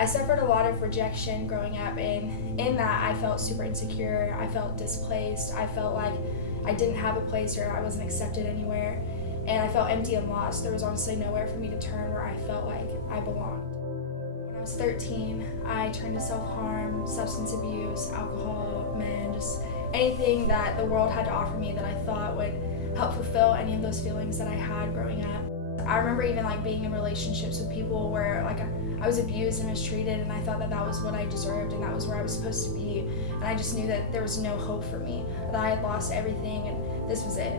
I suffered a lot of rejection growing up, and in that I felt super insecure. I felt displaced. I felt like I didn't have a place or I wasn't accepted anywhere, and I felt empty and lost. There was honestly nowhere for me to turn where I felt like I belonged. When I was 13, I turned to self-harm, substance abuse, alcohol, men, just anything that the world had to offer me that I thought would help fulfill any of those feelings that I had growing up. I remember even being in relationships with people where I was abused and mistreated, and I thought that that was what I deserved and that was where I was supposed to be. And I just knew that there was no hope for me, that I had lost everything and this was it.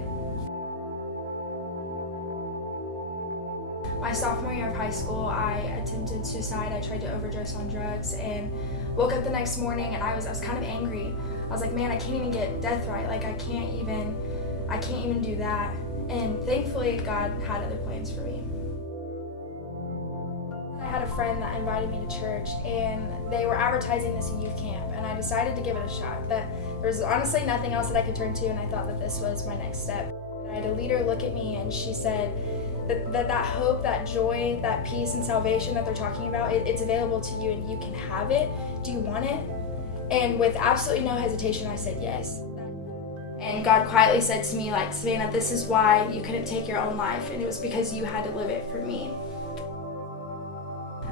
My sophomore year of high school, I attempted suicide. I tried to overdose on drugs and woke up the next morning and I was kind of angry. I was like, man, I can't even get death right. I can't even do that. And thankfully, God had other plans for me. I had a friend that invited me to church, and they were advertising this youth camp, and I decided to give it a shot. That there was honestly nothing else that I could turn to, and I thought that this was my next step. I had a leader look at me, and she said that hope, that joy, that peace and salvation that they're talking about, it's available to you, and you can have it. Do you want it? And with absolutely no hesitation, I said yes. And God quietly said to me, Savannah, this is why you couldn't take your own life, and it was because you had to live it for me.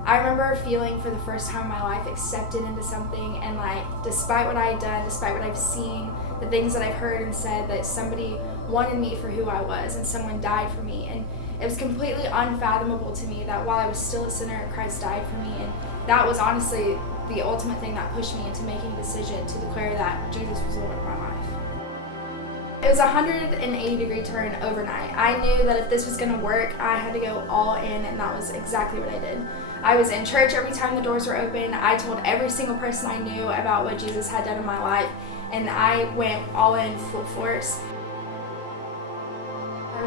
I remember feeling for the first time in my life accepted into something, and despite what I had done, despite what I've seen, the things that I've heard and said, that somebody wanted me for who I was and someone died for me. And it was completely unfathomable to me that while I was still a sinner, Christ died for me. And that was honestly the ultimate thing that pushed me into making a decision to declare that Jesus was Lord of my life. It was a 180-degree turn overnight. I knew that if this was going to work, I had to go all in, and that was exactly what I did. I was in church every time the doors were open. I told every single person I knew about what Jesus had done in my life, and I went all in full force.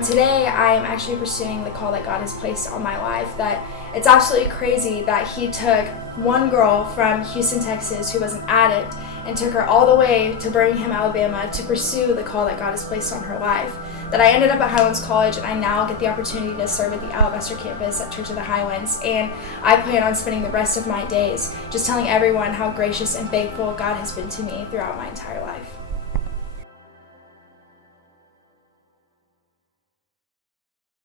Today, I am actually pursuing the call that God has placed on my life. That it's absolutely crazy that He took one girl from Houston, Texas, who was an addict, and took her all the way to Birmingham, Alabama, to pursue the call that God has placed on her life. That I ended up at Highlands College, and I now get the opportunity to serve at the Alabaster campus at Church of the Highlands, and I plan on spending the rest of my days just telling everyone how gracious and faithful God has been to me throughout my entire life.